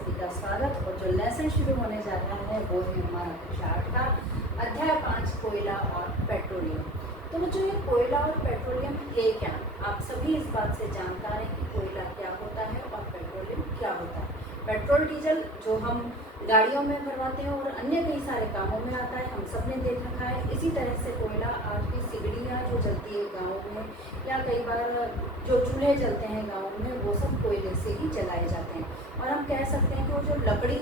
सभी का स्वागत। और जो लेसन शुरू होने जा रहा है वो है हमारा कक्षा 8 का अध्याय 5 कोयला और पेट्रोलियम। तो बच्चों, ये कोयला और पेट्रोलियम है क्या? आप सभी इस बात से जानकार हैं कि कोयला क्या होता है और पेट्रोलियम क्या होता है। पेट्रोल डीजल जो हम गाड़ियों में भरवाते हैं और अन्य कई सारे कामों में आता है, हम सब ने देख रखा है। इसी तरह से कोयला आज भी सिगड़ियाँ जो जलती है गाँव में, या कई बार जो चूल्हे जलते हैं गाँव में, वो सब कोयले से ही जलाए जाते हैं। और हम कह सकते हैं कि वो जो लकड़ी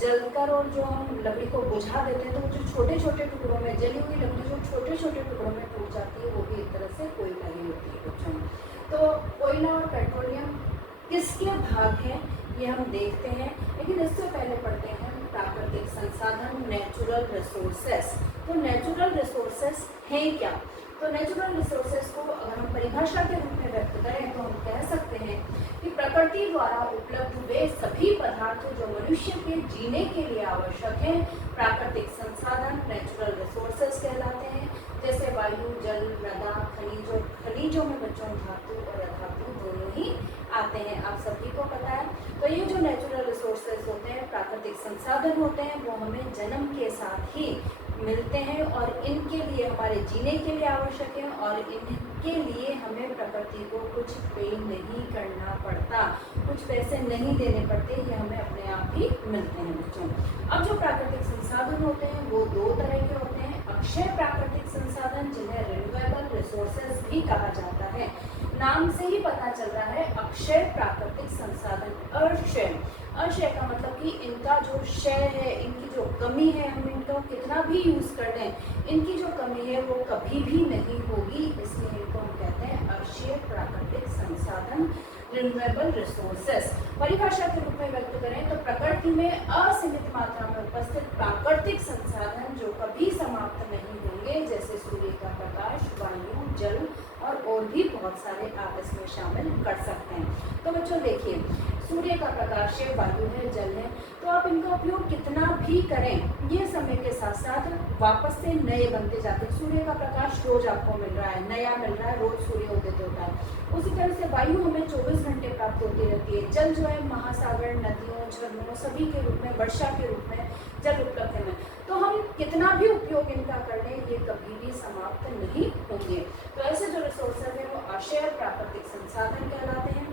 जलकर और जो हम लकड़ी को बुझा देते हैं, तो वो जो छोटे छोटे टुकड़ों में जली हुई लकड़ी जो छोटे छोटे टुकड़ों में टूट जाती है, वो भी एक तरह से कोयला ही होती है बच्चों। तो कोयला और पेट्रोलियम किसके भाग हैं ये हम देखते हैं, लेकिन इससे पहले पढ़ते हैं प्राकृतिक संसाधन, नेचुरल रिसोर्सेस। तो नेचुरल रिसोर्सेस हैं क्या? तो नेचुरल रिसोर्सेस को अगर हम परिभाषा के रूप में व्यक्त करें तो हम कह सकते हैं कि प्रकृति द्वारा उपलब्ध वे सभी पदार्थ जो मनुष्य के जीने के लिए आवश्यक हैं, प्राकृतिक संसाधन नेचुरल रिसोर्सेस कहलाते हैं। जैसे वायु, जल, मृदा, खनिजों में बच्चों धातु और अधातु दोनों ही आते हैं, आप सभी को पता है। तो ये जो नेचुरल रिसोर्सेस होते हैं, प्राकृतिक संसाधन होते हैं, वो हमें जन्म के साथ ही मिलते हैं और इनके लिए हमारे जीने के लिए आवश्यक है, और इनके लिए हमें प्रकृति को कुछ पे नहीं करना पड़ता, कुछ पैसे नहीं देने पड़ते, ये हमें अपने आप ही मिलते हैं बच्चों। अब जो प्राकृतिक संसाधन होते हैं वो दो तरह के होते हैं। अक्षय प्राकृतिक संसाधन, जिन्हें रिन्यूएबल रिसोर्सेज भी कहा जाता है, नाम से ही पता चल रहा है अक्षय प्राकृतिक संसाधन। अक्षय का मतलब कि इनका जो क्षय है, इनकी जो कमी है, हम इनको कितना भी यूज कर लें, इनकी जो कमी है वो कभी भी नहीं होगी, इसलिए इनको हम कहते हैं अक्षय प्राकृतिक संसाधन, रिन्यूएबल रिसोर्सेस। परिभाषा के रूप में व्यक्त करें तो प्रकृति में असीमित मात्रा में उपस्थित प्राकृतिक संसाधन जो कभी समाप्त नहीं होंगे, जैसे सूर्य का प्रकाश, वायु, जल और भी बहुत सारे आप इसमें शामिल कर सकते हैं। तो बच्चों देखिए, सूर्य का प्रकाश है, वायु है, जल है, तो आप इनका उपयोग कितना भी करें, ये समय के साथ साथ वापस से नए बनते जाते हैं। सूर्य का प्रकाश रोज आपको मिल रहा है, नया मिल रहा है, रोज सूर्य उदित होता है। उसी तरह से वायु हमें 24 घंटे प्राप्त होती रहती है। जल जो है महासागर, नदियों, झरनों सभी के रूप में, वर्षा के रूप में जल उपलब्ध है। तो हम कितना भी उपयोग इनका कर लें, ये कभी भी समाप्त नहीं होंगे। तो ऐसे जो रिसोर्सेज हैं वो अक्षय प्राकृतिक संसाधन कहलाते हैं।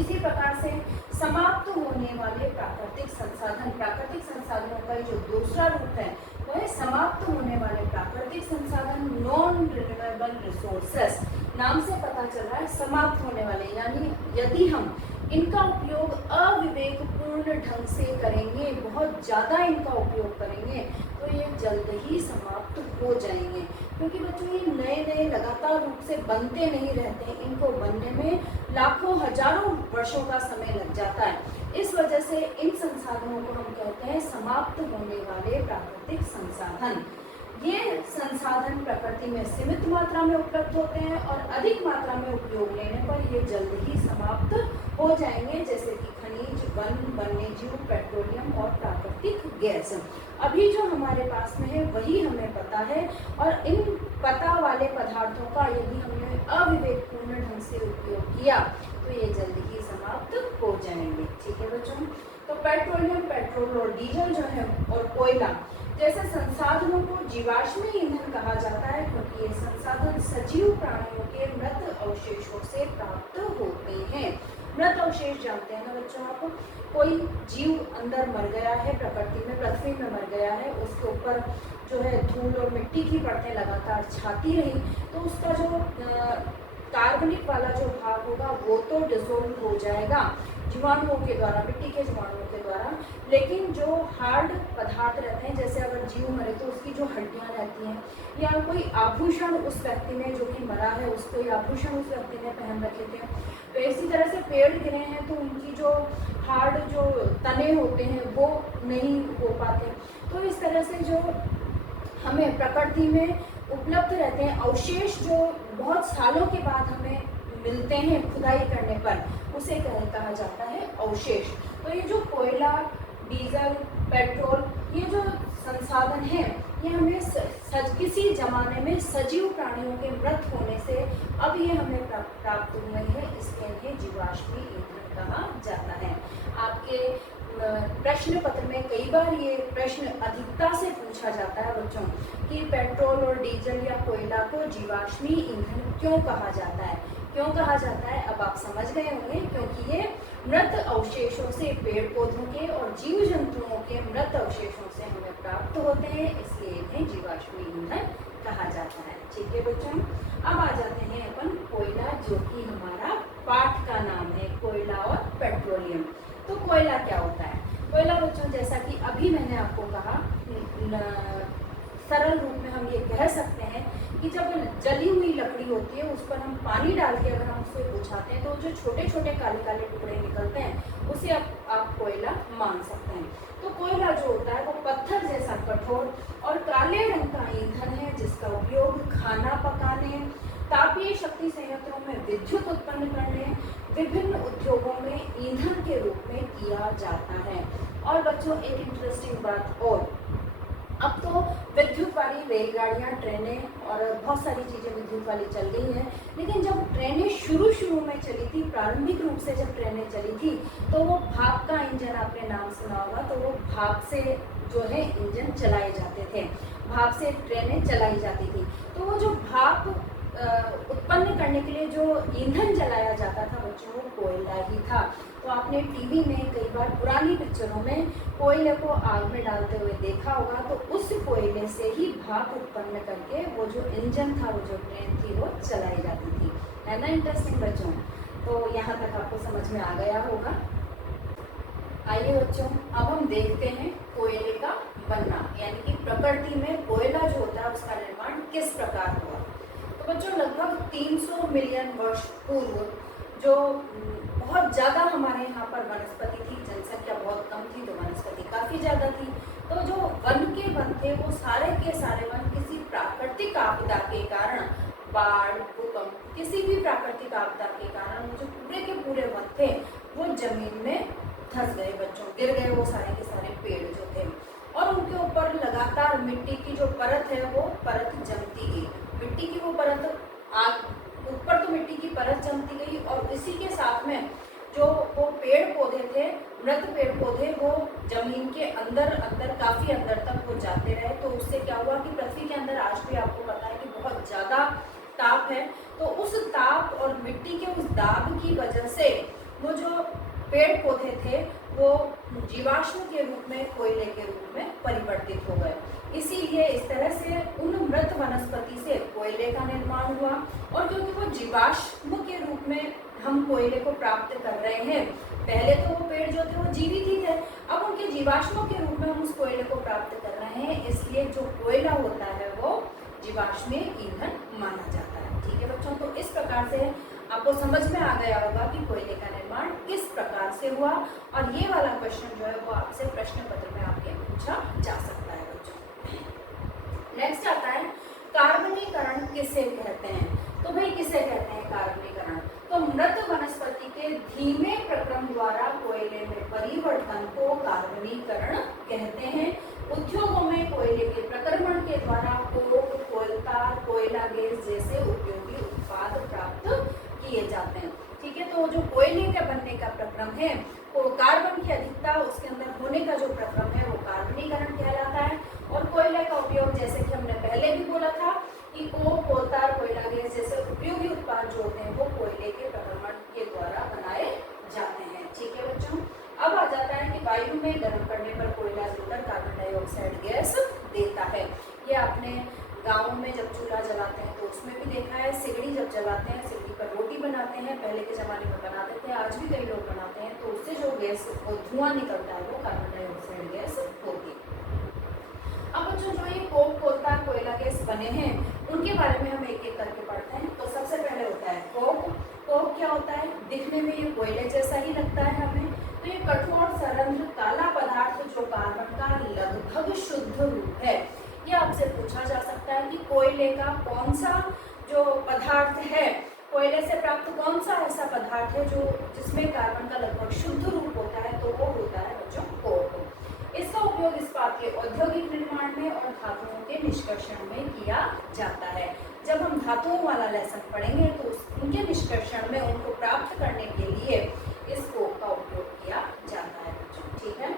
इसी प्रकार से समाप्त होने वाले प्राकृतिक संसाधनों का जो दूसरा रूप है वो है समाप्त होने वाले प्राकृतिक संसाधन, नॉन रिन्यूएबल रिसोर्सेस। नाम से पता चल रहा है समाप्त होने वाले, यानी यदि हम इनका उपयोग अविवेकपूर्ण ढंग से करेंगे, बहुत ज़्यादा इनका उपयोग करेंगे, तो ये जल्द ही समाप्त हो जाएंगे। क्योंकि बच्चों ये नए नए लगातार रूप से बनते नहीं रहते, इनको बनने में लाखों हजारों वर्षों का समय लग जाता है। इस वजह से इन संसाधनों को हम कहते हैं समाप्त होने वाले प्राकृतिक संसाधन। ये संसाधन प्रकृति में सीमित मात्रा में उपलब्ध होते हैं और अधिक मात्रा में उपयोग लेने पर ये जल्द ही समाप्त हो जाएंगे, जैसे कि खनिज, वन, वन्यजीव, पेट्रोलियम और प्राकृतिक गैस। अभी जो हमारे पास में है वही हमें पता है, और इन पता वाले पदार्थों का यदि हमने अविवेकपूर्ण ढंग से उपयोग किया तो ये जल्द ही समाप्त हो जाएंगे। ठीक है बच्चों। तो पेट्रोलियम, पेट्रोल और डीजल जो है, और कोयला जैसे संसाधनों को जीवाश्म ईंधन कहा जाता है, क्योंकि ये संसाधन सजीव प्राणियों के मृत अवशेषों से प्राप्त होते हैं। मृत अवशेष जानते हैं ना बच्चों आप, कोई जीव अंदर मर गया है, प्रकृति में, पृथ्वी में मर गया है, उसके ऊपर जो है धूल और मिट्टी की परतें लगातार छाती रही, तो उसका जो कार्बनिक वाला जो भाग होगा वो तो डिसोल्व हो जाएगा जीवाणुओं के द्वारा, मिट्टी के जीवाणुओं के द्वारा, लेकिन जो हार्ड पदार्थ रहते हैं, जैसे अगर जीव मरे तो उसकी जो हड्डियां रहती हैं, या कोई आभूषण उस व्यक्ति ने जो कि मरा है उसको आभूषण उस व्यक्ति ने पहन रखे थे, तो इसी तरह से पेड़ गिरे हैं तो उनकी जो हार्ड जो तने होते हैं वो नहीं हो पाते। तो इस तरह से जो हमें प्रकृति में उपलब्ध रहते हैं अवशेष, जो बहुत सालों के बाद हमें मिलते हैं खुदाई करने पर, उसे कहा जाता है अवशेष। तो ये जो कोयला, डीजल, पेट्रोल, ये जो संसाधन है, ये हमें किसी जमाने में सजीव प्राणियों के मृत होने से अब ये हमें प्राप्त हुए हैं, इसलिए इन्हें जीवाश्मी ईंधन कहा जाता है। आपके प्रश्न पत्र में कई बार ये प्रश्न अधिकता से पूछा जाता है बच्चों कि पेट्रोल और डीजल या कोयला को जीवाश्मी ईंधन क्यों कहा जाता है। क्यों कहा जाता है अब आप समझ गए होंगे, क्योंकि ये मृत अवशेषों से, पेड़ पौधों के और जीव जंतुओं के मृत अवशेषों से हमें प्राप्त होते हैं, इसलिए इन्हें जीवाश्मी ईंधन कहा जाता है। ठीक है बच्चों, अब आ जाते हैं अपन कोयला, जो कि हमारा पाठ का नाम है, कोयला और पेट्रोलियम। तो कोयला क्या होता है? कोयला बच्चों, जैसा कि अभी मैंने आपको कहा, सरल रूप में हम ये कह सकते हैं कि जब जली हुई लकड़ी होती है उस पर हम पानी डाल के अगर हम उसे बुझाते हैं तो जो छोटे छोटे काले काले टुकड़े निकलते हैं उसे आप कोयला मान सकते हैं। तो कोयला जो होता है वो पत्थर जैसा कठोर और काले रंग का ईंधन है, जिसका उपयोग खाना पकाने, तापीय शक्ति संयंत्रों में विद्युत उत्पन्न करने, विभिन्न उद्योगों में ईंधन के रूप में किया जाता है। और बच्चों एक इंटरेस्टिंग बात और, अब तो विद्युत वाली रेलगाड़ियाँ, ट्रेनें और बहुत सारी चीज़ें विद्युत वाली चल गई हैं, लेकिन जब ट्रेनें शुरू में चली थी, प्रारंभिक रूप से जब ट्रेनें चली थी तो वो भाप का इंजन, आपने नाम सुना होगा, तो वो भाप से जो है इंजन चलाए जाते थे, भाप से ट्रेनें चलाई जाती थी। तो वो जो भाप उत्पन्न करने के लिए जो ईंधन जलाया जाता था बच्चों, वो कोयला ही था। तो आपने टीवी में कई बार पुरानी पिक्चरों में कोयले को आग में डालते हुए देखा होगा, तो उस कोयले से ही भाप उत्पन्न करके वो जो इंजन था, वो जो ट्रेन थी, वो चलाई जाती थी। है ना इंटरेस्टिंग बच्चों? तो यहाँ तक आपको समझ में आ गया होगा। आइए बच्चों, अब हम देखते हैं कोयले का बनना, यानी कि प्रकृति में कोयला जो होता है उसका निर्माण किस प्रकार हुआ। तो बच्चों लगभग 300 मिलियन वर्ष पूर्व जो बहुत ज़्यादा हमारे यहाँ पर वनस्पति थी, जनसंख्या बहुत कम थी तो वनस्पति काफ़ी ज़्यादा थी, तो जो वन के वन थे वो सारे के सारे वन किसी प्राकृतिक आपदा के कारण, बाढ़, भूकंप, किसी भी प्राकृतिक आपदा के कारण वो जो पूरे के पूरे वन थे वो जमीन में धंस गए बच्चों, गिर गए वो सारे के सारे पेड़ जो थे, और उनके ऊपर लगातार मिट्टी की जो परत है वो परत जमती गई। मिट्टी की वो परत ऊपर तो मिट्टी की परत जमती गई, और इसी के साथ में जो वो पेड़ पौधे थे, मृत पेड़ पौधे, वो जमीन के अंदर काफ़ी अंदर तक वो जाते रहे। तो उससे क्या हुआ कि पृथ्वी के अंदर आज भी आपको पता है कि बहुत ज़्यादा ताप है, तो उस ताप और मिट्टी के उस दाब की वजह से वो जो पेड़ पौधे थे वो जीवाश्म के रूप में, कोयले के रूप में परिवर्तित हो गए। इसीलिए इस तरह से उन मृत वनस्पति से कोयले का निर्माण हुआ, और क्योंकि वो जीवाश्म के रूप में हम कोयले को प्राप्त कर रहे हैं, पहले तो वो पेड़ जो थे वो जीवित ही थे, अब उनके जीवाश्मों के रूप में हम उस कोयले को प्राप्त कर रहे हैं, इसलिए जो कोयला होता है वो जीवाश्मीय ईंधन माना जाता है। ठीक है बच्चों, तो इस प्रकार से आपको समझ में आ गया होगा कि कोयले का निर्माण किस प्रकार से हुआ, और ये वाला क्वेश्चन जो है वो आपसे प्रश्न पत्र में आपके पूछा जा सकता है बच्चों। नेक्स्ट आता है कार्बनीकरण किसे कहते हैं। तो भाई किसे कहते हैं कार्बनीकरण? तो मृत वनस्पति के धीमे प्रक्रम द्वारा कोयले में परिवर्तन को कार्बनीकरण कहते हैं। उद्योगों में कोयले के प्रक्रमण के द्वारा कोक, कोलतार, कोयला गैस जैसे उपयोगी उत्पाद प्राप्त किए जाते हैं। ठीक है, तो जो कोयले के बनने का प्रक्रम है वो कार्बन की अधिकता, उसके अंदर होने का जो प्रक्रम है वो कार्बनीकरण कहलाता है। और कोयले का उपयोग, जैसे कि हमने पहले भी बोला था कि कोक, कोलतार, कोयला गैस जैसे उपयोगी उत्पाद जो होते हैं वो कोयले के प्रक्रमण के द्वारा बनाए जाते हैं। ठीक है बच्चों, अब आ जाता है कि वायु में गर्म करने पर कोयला जलकर कार्बन डाइऑक्साइड गैस देता है। ये आपने गाँव में जब चूल्हा जलाते हैं तो उसमें भी देखा है, सिगड़ी जब जलाते हैं, सिगड़ी पर रोटी बनाते हैं, पहले के ज़माने में बनाते थे, आज भी कई लोग बनाते हैं, तो उससे जो गैस धुआं निकलता है वो कार्बन डाइऑक्साइड गैस होती है। अब बच्चों जो ये कोक, कोलतार, कोयला गैस बने हैं उनके बारे में हम एक एक करके पढ़ते हैं। तो सबसे पहले होता है कोक। कोक क्या होता है? दिखने में ये कोयले जैसा ही लगता है हमें। तो ये कठोर सरंध्र काला पदार्थ जो कार्बन का लगभग शुद्ध रूप है। ये आपसे पूछा जा सकता है कि कोयले का कौन सा जो पदार्थ है, कोयले से प्राप्त कौन सा ऐसा पदार्थ है जो जिसमें कार्बन का लगभग शुद्ध रूप होता है, तो वो होता है बच्चों कोक। इसका उपयोग इस्पात के औद्योगिक निर्माण में और धातुओं के निष्कर्षण में किया जाता है। जब हम धातुओं वाला लेसन पढ़ेंगे तो उनके निष्कर्षण में, उनको प्राप्त करने के लिए इस कोक का उपयोग किया जाता है बच्चों। ठीक है।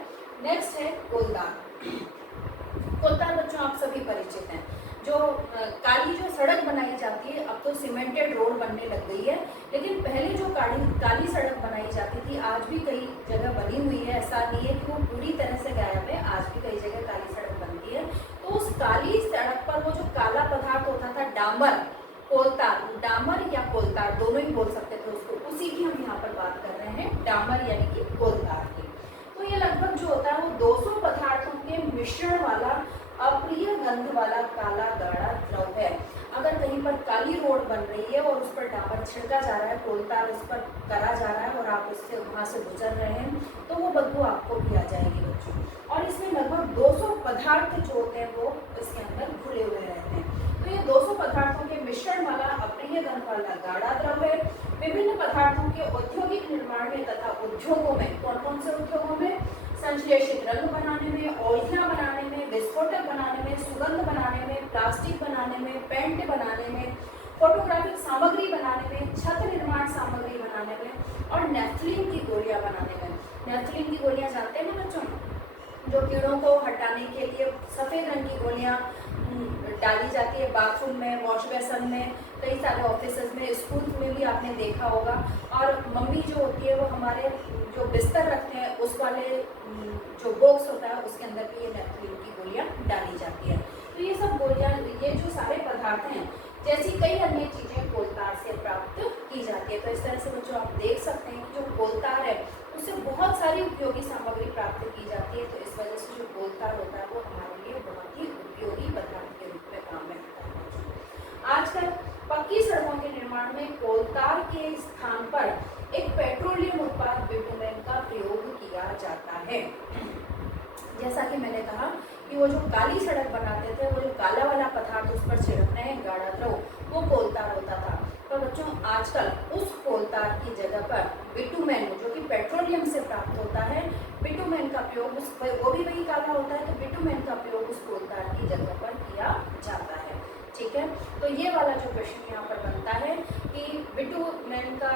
ऐसा नहीं है कि वो पूरी तरह से गायब है, आज भी कई जगह काली सड़क बनती है। तो उस काली सड़क पर वो जो काला पदार्थ होता था, डामर, कोलतार, डामर या कोलतार दोनों ही बोल सकते थे उसको, उसी की हम यहाँ पर बात कर रहे हैं, डामर यानी कि कोलतार की। तो ये लगभग जो होता है वो 200 पदार्थों के मिश्रण वाला अप्रिय गंध वाला काला गाढ़ा द्रव है। अगर कहीं पर काली रोड बन रही है और उस पर डामर छिड़का जा रहा है, कोलतार उस पर करा जा रहा है और आप उससे वहाँ से गुजर रहे हैं, तो वो बदबू आपको भी आ जाएगी बच्चों। और इसमें लगभग 200 पदार्थ जो होते हैं वो इसके अंदर घुले हुए रहते हैं। तो ये 200 पदार्थों के मिश्रण वाला अप्रिय गंध वाला गाढ़ा द्रव है। विभिन्न पदार्थों के औद्योगिक निर्माण में तथा उद्योगों में, कौन कौन से उद्योगों में? संश्लेषित रंग बनाने में, औषधियाँ बनाने में, विस्फोटक बनाने में, सुगंध बनाने में, प्लास्टिक बनाने में, पेंट बनाने में, फोटोग्राफिक सामग्री बनाने में, छत निर्माण सामग्री बनाने में और नेफ्थलीन की गोलियां बनाने में। नेफ्थलीन की गोलियां जानते हैं ना बच्चों, जो कीड़ों को हटाने के लिए सफ़ेद रंग की गोलियां डाली जाती है बाथरूम में, वॉश बेसन में, कई सारे ऑफिसेज में, स्कूल में भी आपने देखा होगा। और मम्मी जो होती है वो हमारे जो बिस्तर रखते हैं उस वाले जो बॉक्स होता है उसके अंदर भी ये नेफ्थलीन की गोलियां डाली जाती है। तो ये सब गोलियां, ये जो सारे पदार्थ हैं, जैसी कई अन्य चीज़ें कोलतार से प्राप्त की जाती है। तो इस तरह से बच्चों आप देख सकते हैं कि जो कोलतार है उससे बहुत सारी उपयोगी सामग्री प्राप्त की जाती है। तो इस वजह से जो कोलतार होता है वो हमारे लिए बहुत ही उपयोगी पदार्थ के रूप में काम में आता है। आजकल पक्की सड़कों के निर्माण में कोलतार के स्थान पर एक पेट्रोलियम उत्पाद बिटुमेन का प्रयोग किया जाता है। जैसा कि मैंने कहा कि वो जो काली सड़क बनाते थे, वो जो काला वाला पदार्थ उस पर छिड़क रहे हैं गाढ़ा द्रव, वो कोलतार होता था। पर बच्चों आजकल उस कोलतार की जगह पर बिटुमेन, जो कि पेट्रोलियम से प्राप्त होता है, बिटुमेन का प्रयोग, वो भी वही काला होता है, तो बिटुमेन का प्रयोग उस कोलतार की जगह पर किया जाता है। ठीक है, तो ये वाला जो प्रश्न यहाँ पर बनता है कि बिटुमेन का,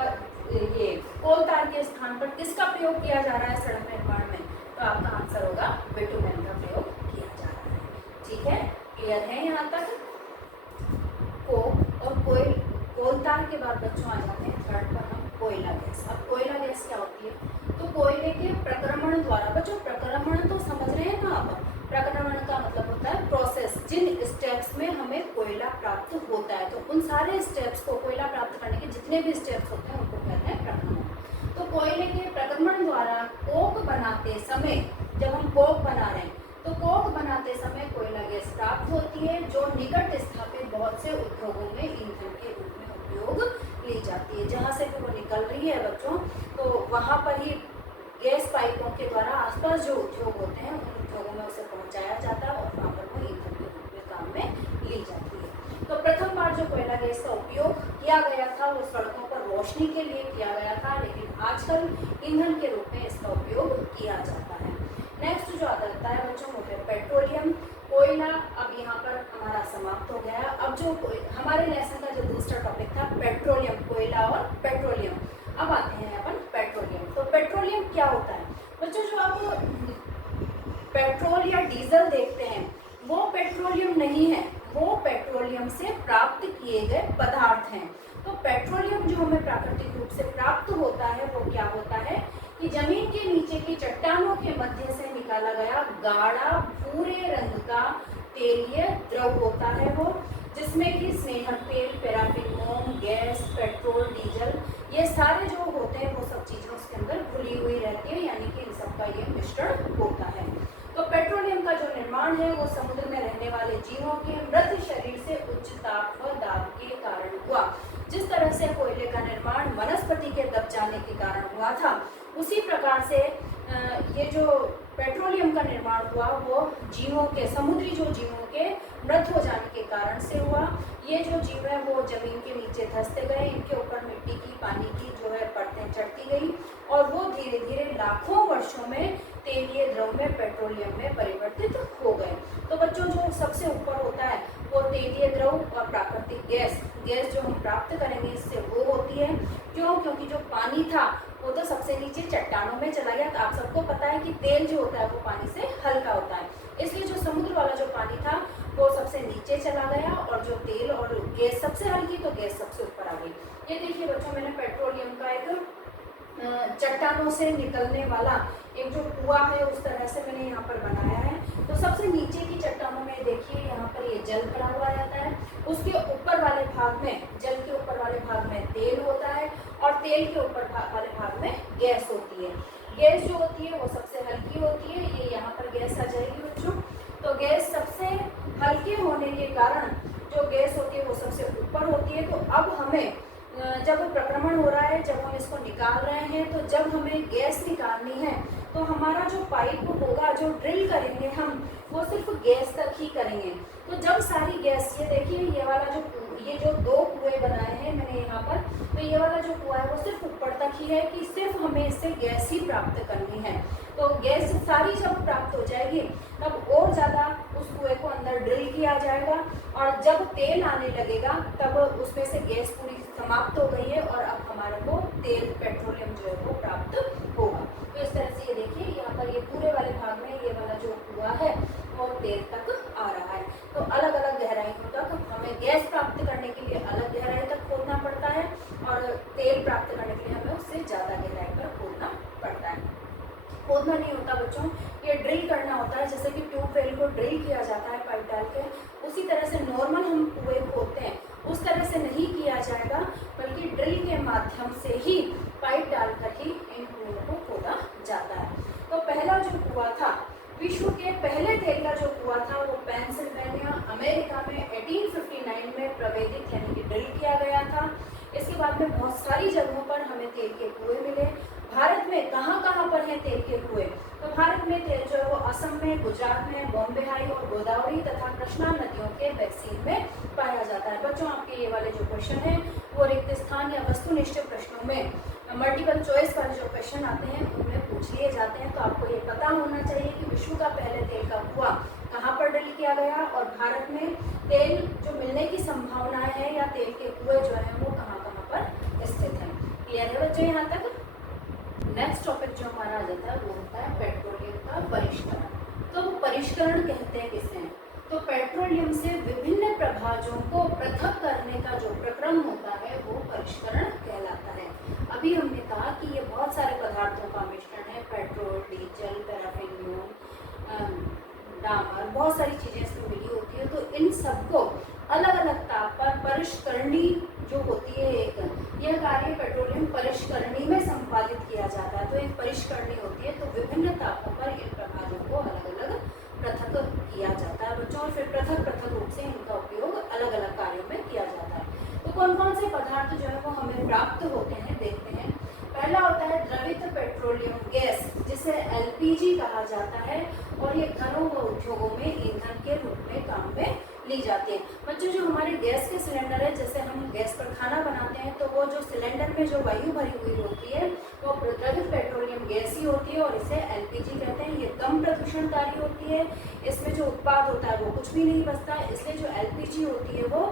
ये कोलतार के स्थान पर किसका प्रयोग किया जा रहा है सड़क निर्माण में, तो आपका आंसर होगा बिटुमेन का प्रयोग किया जा रहा है। ठीक है, क्लियर है यहाँ तक? कोक और कोलतार के बाद बच्चों आ जाते हैं थर्ड पर हम कोयला गैस। अब कोयला गैस क्या होती है? तो कोयले के प्रक्रमण द्वारा, बच्चों प्रक्रमण तो समझ रहे हैं ना आप? प्रक्रमण का मतलब होता है प्रोसेस, जिन स्टेप्स में हमें कोयला प्राप्त होता है, तो उन सारे स्टेप्स को, कोयला प्राप्त करने के जितने भी स्टेप्स होते हैं उनको कहते हैं प्रक्रमण। तो कोयले के प्रक्रमण द्वारा कोक बनाते समय, जब हम कोक बना रहे हैं तो कोक बनाते समय कोयला गैस प्राप्त होती है, जो निकट स्थापित बहुत से उद्योगों में ईंधन के रूप में उपयोग ली जाती है। जहाँ से भी वो निकल रही है बच्चों, तो वहाँ पर ही गैस पाइपों के द्वारा आसपास जो उद्योग होते हैं उन उद्योगों में उसे पहुँचाया जाता है और वहाँ पर वो ईंधन के रूप में काम में ली जाती है। तो प्रथम बार जो कोयला गैस का उपयोग किया गया था वो सड़कों पर रोशनी के लिए किया गया था, लेकिन आजकल ईंधन के रूप में इसका उपयोग किया जाता है। नेक्स्ट जो आता है बच्चों वो है पेट्रोलियम। कोयला अब यहाँ पर हमारा समाप्त हो गया। अब जो हमारे लेसन का जो दूसरा टॉपिक था पेट्रोलियम, कोयला और पेट्रोलियम, अब आते हैं अपन पेट्रोलियम। तो पेट्रोलियम क्या होता है बच्चों? जो आप पेट्रोल या डीजल देखते हैं वो पेट्रोलियम नहीं है, वो पेट्रोलियम से प्राप्त किए गए पदार्थ हैं। तो पेट्रोलियम जो हमें प्राकृतिक रूप से प्राप्त होता है वो क्या होता है कि जमीन के नीचे की चट्टानों के मध्य से निकाला गया गाढ़ा भूरे रंग का तेलीय द्रव होता है वो, जिसमें कि स्नेहक तेल, पैराफिन मोम, गैस, पेट्रोल, डीजल, ये सारे जो होते हैं वो सब चीज़ें उसके अंदर घुली हुई रहती है, यानी कि इन सबका ये मिश्रण होता है। तो पेट्रोलियम का जो निर्माण है वो समुद्र में रहने वाले जीवों के मृत शरीर से उच्च ताप व दाब के कारण हुआ। जिस तरह से कोयले का निर्माण वनस्पति के दब जाने के कारण हुआ था, उसी प्रकार से ये जो पेट्रोलियम का निर्माण हुआ वो जीवों के, समुद्री जो जीवों के मृत हो जाने के कारण से हुआ। ये जो जीव है वो जमीन के नीचे धंसते गए, इनके ऊपर मिट्टी की, पानी की जो है परतें चढ़ती गई और वो धीरे धीरे लाखों वर्षों में तेलीय द्रव में, पेट्रोलियम में परिवर्तित हो गए। तो बच्चों जो सबसे ऊपर होता है वो तेलीय द्रव और प्राकृतिक गैस, गैस जो हम प्राप्त करेंगे इससे वो होती है। क्यों? क्योंकि जो पानी था वो तो सबसे नीचे चट्टानों में चला गया। तो आप सबको पता है कि तेल जो होता है वो पानी से हल्का होता है, इसलिए जो समुद्र वाला जो पानी था वो सबसे नीचे चला गया और जो तेल और गैस सबसे हल्की, तो गैस सबसे ऊपर आ गई। ये देखिए बच्चों, मैंने पेट्रोलियम का एक चट्टानों से निकलने वाला एक जो कुआं है उस तरह से मैंने यहाँ पर बनाया है। तो सबसे नीचे की चट्टानों में देखिए यहाँ पर ये जल भरा हुआ रहता है, उसके ऊपर वाले भाग में, जल के ऊपर वाले भाग में तेल होता है और तेल के ऊपर वाले भाग में गैस होती है। गैस जो होती है वो सबसे हल्की होती है, ये यहाँ पर गैस आ जाएगी बच्चों। तो गैस सबसे हल्के होने के कारण जो गैस होती है वो सबसे ऊपर होती है। तो अब हमें जब प्रक्रमण हो रहा है, जब हम इसको निकाल रहे हैं, तो जब हमें गैस निकालनी है तो हमारा जो पाइप होगा, जो ड्रिल करेंगे हम, वो सिर्फ गैस तक ही करेंगे। तो जब सारी गैस, ये देखिए ये जो दो कुएं बनाए हैं मैंने यहाँ पर, तो ये वाला जो कुआं है वो सिर्फ ऊपर तक ही है कि सिर्फ हमें इससे गैस ही प्राप्त करनी है। तो गैस सारी जब प्राप्त हो जाएगी तब और ज़्यादा उस कुएं को अंदर ड्रिल किया जाएगा और जब तेल आने लगेगा तब उसमें से गैस पूरी समाप्त हो गई है और अब हमारे को तेल, पेट्रोलियम जो है वो प्राप्त होगा। तो इस तरह से ये देखिए यहाँ पर ये पूरे वाले भाग में ये वाला जो कुआं है और तेल तक आ रहा है। तो अलग अलग गहराइयों तक हमें गैस प्राप्त करने के लिए अलग गहराई तक खोदना पड़ता है और तेल प्राप्त करने के लिए हमें उससे ज़्यादा गहराई पर खोदना पड़ता है। खोदना नहीं होता बच्चों, ये ड्रिल करना होता है। जैसे कि ट्यूबवेल को ड्रिल किया जाता है पाइप डाल के, उसी तरह से नॉर्मल हम कुएं खोदते हैं उस तरह से नहीं किया जाएगा, बल्कि ड्रिल के माध्यम से ही पाइप डालकर ही इन कुओं को खोदा जाता है। तो पहला जो कुआं था, विश्व के पहले तेल का जो कुआं था, वो पेंसिल्वेनिया अमेरिका में 1859 में प्रवेदित यानी कि ड्रिल किया गया था। इसके बाद में बहुत सारी जगहों पर हमें तेल के कुएं मिले। भारत में कहाँ कहाँ पर है तेल के कुएं? तो भारत में तेल जो है वो असम में, गुजरात में, बॉम्बे हाई और गोदावरी तथा कृष्णा नदियों के वैक्सीन में पाया जाता है। बच्चों आपके ये वाले जो क्वेश्चन हैं वो रिक्त स्थान या वस्तुनिष्ठ प्रश्नों में मल्टीपल चॉइस वाले जो क्वेश्चन आते हैं उनमें पूछ लिए जाते हैं। तो आपको ये पता होना चाहिए कि विश्व का पहले तेल का कुआं कहाँ पर ड्रिल किया गया और भारत में तेल जो मिलने की संभावनाएं हैं या तेल के कुएं जो हैं वो कहाँ कहाँ पर स्थित हैं। क्लियर है बच्चों यहाँ तक? नेक्स्ट टॉपिक जो हमारा आ जाता है वो होता है पेट्रोलियम का परिष्करण। तो वो परिष्करण कहते हैं किसे? तो पेट्रोलियम से विभिन्न प्रभाजों को पृथक करने का जो प्रक्रम होता है वो परिष्करण कहलाता है। अभी हमने कहा कि ये बहुत सारे पदार्थों का मिश्रण है, पेट्रोल, डीजल, पैराफिन, डामर, बहुत सारी चीज़ें इसमें मिली होती है। तो इन सबको अलग अलग ताप पर परिष्करणी जो होती है एक, यह कार्य पेट्रोलियम परिष्करणी में संपादित किया जाता है। तो एक परिष्करणी होती है, तो विभिन्न तापों पर इन प्रभाजों को अलग अलग पृथक किया जाता है बच्चों, और फिर पृथक पृथक रूप से इनका उपयोग अलग अलग कार्यों में किया जाता है। तो कौन कौन से पदार्थ जो है वो हमें प्राप्त होते हैं देखते हैं। पहला होता है द्रवित पेट्रोलियम गैस, जिसे एलपीजी कहा जाता है, और ये घरों व उद्योगों में ईंधन के रूप में काम में ली जाती है। बच्चों जो हमारे गैस के सिलेंडर है, जैसे हम गैस पर खाना बनाते हैं तो वो जो सिलेंडर में जो वायु भरी हुई होती है वो द्रवित पेट्रोलियम गैस ही होती है और इसे एलपीजी कहते हैं। ये कम प्रदूषणकारी होती है, इसमें जो उत्पाद होता है वो कुछ भी नहीं बचता, इसलिए जो एलपीजी होती है वो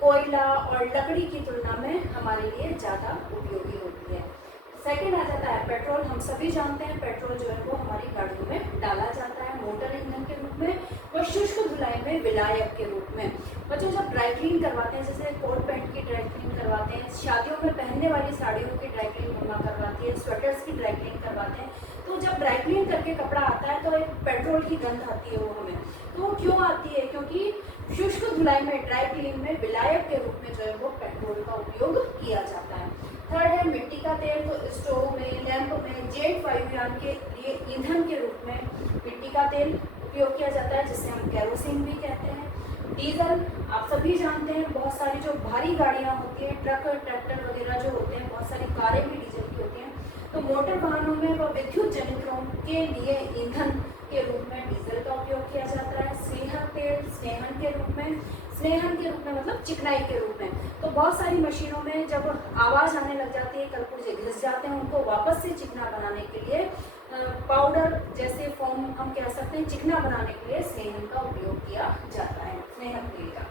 कोयला और लकड़ी की तुलना में हमारे लिए ज़्यादा उपयोगी होती है। सेकेंड आ जाता है पेट्रोल। हम सभी जानते हैं पेट्रोल जो है वो हमारी गाड़ियों में डाला जाता है मोटर ईंधन के रूप में, व शुष्क धुलाई में विलायक के रूप में। बच्चों जब ड्राई क्लीन करवाते हैं, जैसे कोट पैंट की ड्राई क्लीन करवाते हैं, शादियों में पहनने वाली साड़ियों की ड्राई क्लीन मम्मा करवाती है, स्वेटर्स की ड्राई क्लीन करवाते हैं, तो जब ड्राई क्लीन करके कपड़ा आता है तो एक पेट्रोल की गंध आती है वो हमें। तो वो क्यों आती है? क्योंकि शुष्क धुलाई में, ड्राई क्लीन में विलायक के रूप में जो है वो पेट्रोल का उपयोग किया जाता है। थर्ड है मिट्टी का तेल। तो स्टोव में, लैंप में, जेट वायुयान के लिए ईंधन के रूप में मिट्टी का तेल उपयोग किया जाता है, जिसे हम कैरोसिन भी कहते हैं। डीजल आप सभी जानते हैं, बहुत सारी जो भारी गाड़ियाँ होती हैं, ट्रक, ट्रैक्टर वगैरह जो होते हैं, बहुत सारी कारें भी डीजल की होती हैं। तो मोटर वाहनों में व विद्युत जनित्रों के लिए ईंधन के रूप में डीजल का उपयोग किया जाता है। स्नेहक तेल, स्नेहन के रूप में मतलब चिकनाई के रूप में। तो बहुत सारी मशीनों में जब आवाज़ आने लग जाती है, कलपुर्जे घिस जाते हैं, उनको वापस से चिकना बनाने के लिए पाउडर जैसे फॉर्म हम कह सकते हैं, चिकना बनाने के लिए स्नेहन का उपयोग किया जाता है, स्नेहक तेल का।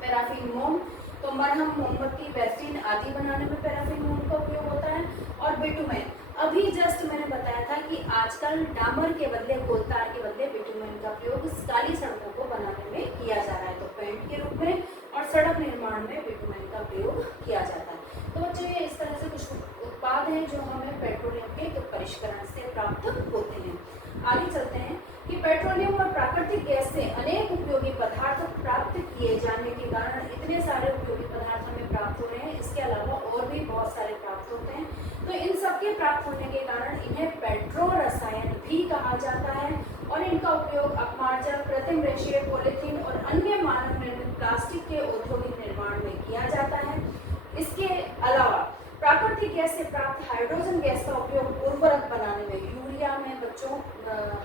पैराफिन मोम, तो मरहम, मोमबत्ती, वैसलीन आदि बनाने में पैराफिन मोम का उपयोग होता है। और बिटुमेन, अभी जस्ट मैंने बताया था कि आजकल डामर के बदले, कोलतार के बदले बिटुमेन का प्रयोग काली सड़कों को बनाने में किया जा रहा है। तो पेंट के रूप में और सड़क निर्माण में बिटुमेन का प्रयोग किया जाता है। तो बच्चों ये इस तरह से कुछ उत्पाद हैं जो हमें पेट्रोलियम के परिष्करण से प्राप्त होते हैं। आगे चलते हैं कि पेट्रोलियम और प्राकृतिक गैस से अनेक उपयोगी पदार्थ प्राप्त किए जाने के कारण इतने सारे उपयोगी पदार्थ हमें प्राप्त हो रहे हैं। इसके अलावा और भी बहुत सारे प्राप्त होते हैं। तो इन सब के प्राप्त होने के कारण इन्हें पेट्रो रसायन भी कहा जाता है और इनका उपयोग अपमार्जक, कृत्रिम रेशे, पॉलीथीन और अन्य मानव निर्मित प्लास्टिक के औद्योगिक निर्माण में किया जाता है। इसके अलावा प्राकृतिक गैस से प्राप्त हाइड्रोजन गैस का उपयोग उर्वरक बनाने में, यूरिया में बच्चों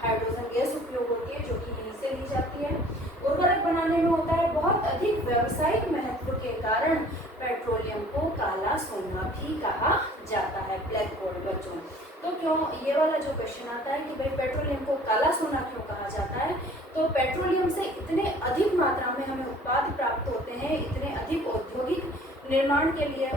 हाइड्रोजन गैस उपयोग होती है जो कि यहीं से ली जाती है, उर्वरक बनाने में होता है। बहुत अधिक व्यावसायिक महत्व के कारण पेट्रोलियम को काला सोना भी कहा जाता है, ब्लैक गोल्ड बच्चों। तो क्यों ये वाला जो क्वेश्चन आता है कि भाई पेट्रोलियम को काला सोना क्यों कहा जाता है, तो पेट्रोलियम से इतने अधिक मात्रा में हमें उत्पाद प्राप्त होते हैं, इतने अधिक औद्योगिक निर्माण के लिए,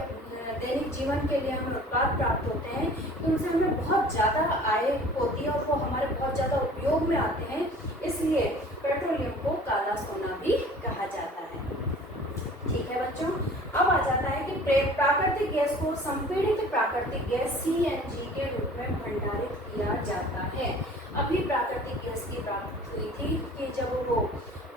दैनिक जीवन के लिए हमें उत्पाद प्राप्त होते हैं कि उनसे हमें बहुत ज़्यादा आय होती है और वो हमारे बहुत ज़्यादा उपयोग में आते हैं। इसलिए पेट्रोलियम को काला सोना भी कहा जाता है। ठीक है बच्चों, अब आ जाता है कि प्राकृतिक गैस को संपीड़ित प्राकृतिक गैस CNG के रूप में भंडारित किया जाता है। अभी प्राकृतिक गैस की बात हुई थी कि जब वो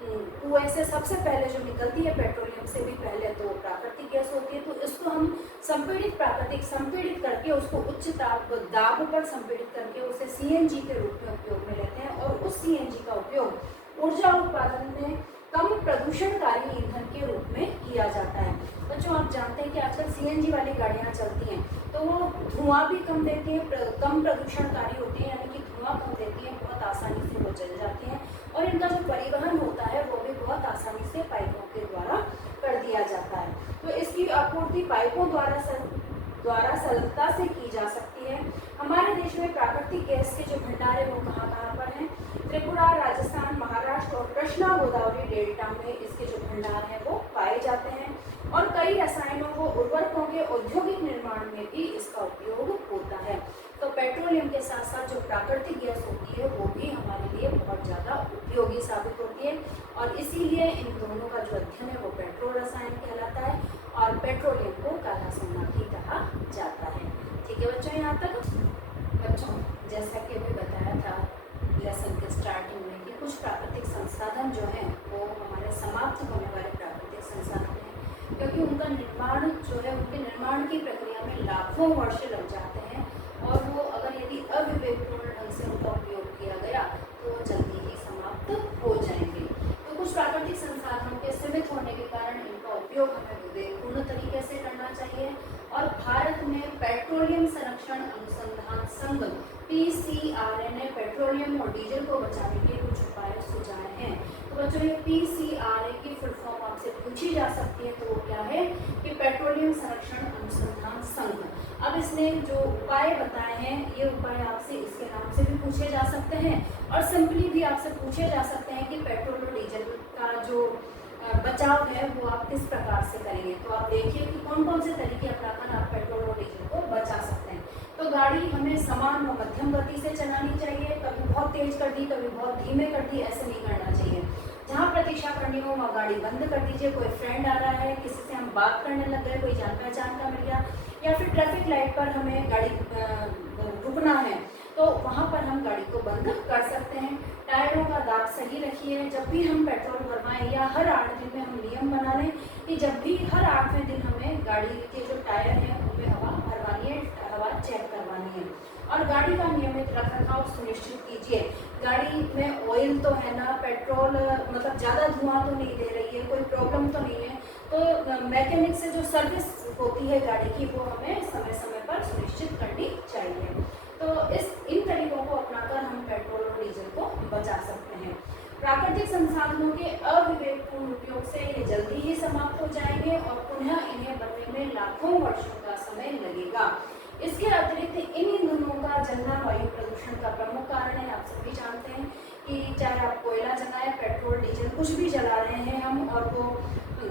कुएं से सबसे पहले जो निकलती है, पेट्रोलियम से भी पहले तो प्राकृतिक गैस होती है, तो इसको हम संपीड़ित करके उसको उच्च दाब पर संपीड़ित करके उसे CNG के रूप में उपयोग में लेते हैं और उस CNG का उपयोग ऊर्जा उत्पादन में कम प्रदूषणकारी ईंधन के रूप में किया जाता है। बच्चों आप जानते हैं कि आजकल CNG वाली गाड़ियाँ चलती हैं तो वो धुआं भी कम देती हैं, कम प्रदूषणकारी होती है, यानी कि धुआं कम देती हैं, बहुत आसानी से वो चल जाती हैं और इनका जो परिवहन होता है वो भी बहुत आसानी से पाइपों के द्वारा कर दिया जाता है। तो इसकी आपूर्ति पाइपों द्वारा सरलता से की जा सकती है। हमारे देश में प्राकृतिक गैस के जो भंडार है वो कहाँ पर हैं? त्रिपुरा, राजस्थान, महाराष्ट्र और कृष्णा गोदावरी डेल्टा में इसके जो भंडार हैं वो पाए जाते हैं और कई रसायनों व उर्वरकों के औद्योगिक निर्माण में भी इसका उपयोग होता है। तो पेट्रोलियम के साथ साथ जो प्राकृतिक गैस होती है वो भी हमारे लिए बहुत ज़्यादा उपयोगी साबित होती है और इसीलिए इन दोनों का जो अध्ययन है वो पेट्रो रसायन कहलाता है और पेट्रोलियम को काला सोना भी कहा जाता है। ठीक है बच्चों, यहाँ तक। बच्चों जैसा कि अभी बताया था लेसन के स्टार्टिंग में कि कुछ प्राकृतिक संसाधन जो हैं वो हमारे समाप्त होने वाले प्राकृतिक संसाधन हैं, क्योंकि उनका निर्माण जो है, उनके निर्माण की प्रक्रिया में लाखों वर्ष लग जाते हैं और वो अगर यदि अविवेकपूर्ण ढंग से उनका उपयोग किया गया तो वो जल्दी ही समाप्त हो जाएंगे। तो कुछ प्राकृतिक संसाधनों के सीमित होने के कारण इनका उपयोग हमें विवेकपूर्ण तरीके से करना चाहिए और भारत में पेट्रोलियम संरक्षण अनुसंधान संघ PCRA ने पेट्रोलियम और डीजल को बचाने के कुछ उपाय सुझाए हैं। तो बच्चों ये PCRA की फुल फॉर्म आपसे पूछी जा सकती है, तो वो क्या है कि पेट्रोलियम संरक्षण अनुसंधान संघ। अब इसने जो उपाय बताए हैं ये उपाय आपसे इसके नाम से भी पूछे जा सकते हैं और सिंपली भी आपसे पूछे जा सकते हैं कि पेट्रोल और डीजल का जो बचाव है वो आप किस प्रकार से करेंगे। तो आप देखिए कि कौन कौन से तरीके अपनाकर आप पेट्रोल और डीजल को बचा सकते हैं। तो गाड़ी हमें समान व मध्यम गति से चलानी चाहिए, कभी बहुत तेज कर दी कभी बहुत धीमे कर दी, ऐसे नहीं करना चाहिए। जहाँ प्रतीक्षा करनी हो वहाँ गाड़ी बंद कर दीजिए। कोई फ्रेंड आ रहा है, किसी से हम बात करने लग गए, कोई जान पहचान का मिल गया या फिर ट्रैफिक लाइट पर हमें गाड़ी रुकना है तो वहाँ पर हम गाड़ी को बंद कर सकते हैं। टायरों का दाब सही रखिए। जब भी हम पेट्रोल भरवाएं या हर 8 दिन में हम नियम बना लें कि जब भी हर 8वें दिन हमें गाड़ी के जो टायर हैं उनमें हवा भरवानी है, हवा चेक करवानी है और गाड़ी का नियमित रखरखाव सुनिश्चित कीजिए। गाड़ी में ऑयल तो है ना, पेट्रोल मतलब ज़्यादा धुआं तो नहीं दे रही है, कोई प्रॉब्लम तो नहीं है, तो मैकेनिक से जो सर्विस होती है गाड़ी की वो हमें समय समय पर सुनिश्चित करनी चाहिए। तो इन तरीकों को अपनाकर हम पेट्रोल और डीजल को बचा सकते हैं। प्राकृतिक संसाधनों के अविवेकपूर्ण उपयोग से ये जल्दी ही समाप्त हो जाएंगे और पुनः इन्हें बनने में लाखों वर्षों का समय लगेगा। इसके अतिरिक्त इन ईंधनों का जलना वायु प्रदूषण का प्रमुख कारण है। आप सभी जानते हैं कि चाहे आप कोयला जलाएं, पेट्रोल डीजल कुछ भी जला रहे हैं हम और वो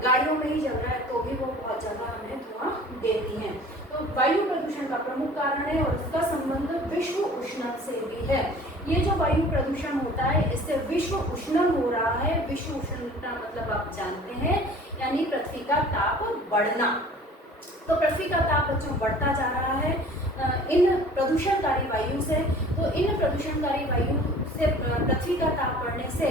गाड़ियों में ही जल रहा है तो भी वो बहुत ज़्यादा हमें धुआं देती हैं। तो वायु प्रदूषण का प्रमुख कारण है और इसका संबंध विश्व उष्णन से भी है। ये जो वायु प्रदूषण होता है इससे विश्व उष्णन हो रहा है। विश्व उष्णन का मतलब आप जानते हैं, यानी पृथ्वी का ताप बढ़ना। तो पृथ्वी का ताप बच्चों बढ़ता जा रहा है इन प्रदूषणकारी वायु से। तो इन प्रदूषणकारी वायु से पृथ्वी का ताप बढ़ने से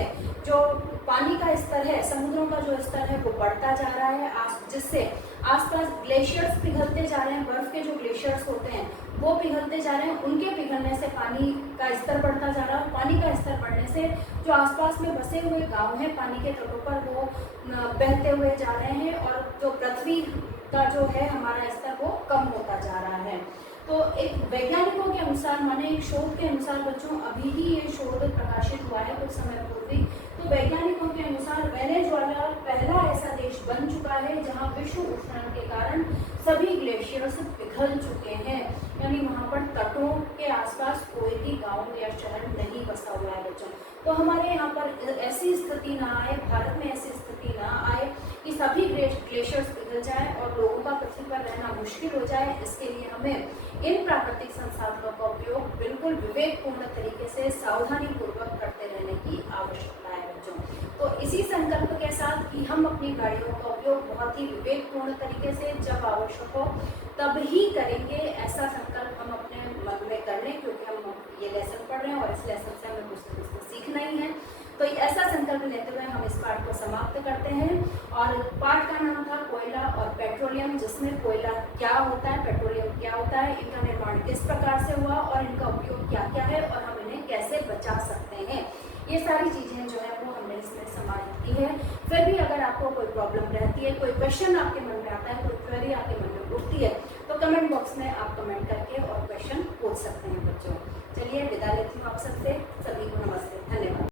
जो पानी का स्तर है, समुद्रों का जो स्तर है वो बढ़ता जा रहा है, जिससे आसपास ग्लेशियर्स पिघलते जा रहे हैं। बर्फ के जो ग्लेशियर्स होते हैं वो पिघलते जा रहे हैं, उनके पिघलने से पानी का स्तर बढ़ता जा रहा है। पानी का स्तर बढ़ने से जो आसपास में बसे हुए गांव हैं पानी के तटों पर वो बहते हुए जा रहे हैं, और जो पृथ्वी का जो है हमारा स्तर वो कम होता जा रहा है। तो एक वैज्ञानिकों के अनुसार, माने एक शोध के अनुसार बच्चों, अभी ही ये शोध प्रकाशित हुआ है कुछ समय पूर्व। तो वैज्ञानिकों के अनुसार वेनेजुएला पहला ऐसा देश बन चुका है जहां विश्व उष्णन के कारण सभी ग्लेशियर्स पिघल चुके हैं, यानी वहां पर तटों के आसपास कोई भी गांव या शहर नहीं बसा हुआ है बच्चों। तो हमारे यहाँ पर ऐसी स्थिति ना आए, भारत में ऐसी स्थिति ना आए कि सभी ग्लेशियर्स पिघल जाए और लोगों का पृथ्वी पर रहना मुश्किल हो जाए। इसके लिए हमें इन प्राकृतिक संसाधनों का उपयोग बिल्कुल विवेकपूर्ण तरीके से सावधानी पूर्वक करते रहने की आवश्यकता है बच्चों। तो इसी संकल्प के साथ कि हम अपनी गाड़ियों का उपयोग बहुत ही विवेकपूर्ण तरीके से जब आवश्यक हो तब ही करेंगे, ऐसा संकल्प हम अपने मन में कर लें, क्योंकि हम ये लेसन पढ़ रहे हैं और इस लेसन से हमें कुछ न कुछ तो सीखना ही है। तो ऐसा संकल्प लेते हुए हम इस पाठ को समाप्त करते हैं। और पाठ का नाम था कोयला और पेट्रोलियम, जिसमें कोयला क्या होता है, पेट्रोलियम क्या होता है, इनका निर्माण किस प्रकार से हुआ और इनका उपयोग क्या क्या है और हम इन्हें कैसे बचा सकते हैं। ये सारी चीज़ें जो है वो हमने इसमें समाहित की है। फिर भी अगर आपको कोई प्रॉब्लम रहती है, कोई क्वेश्चन आपके मन में आता है, कोई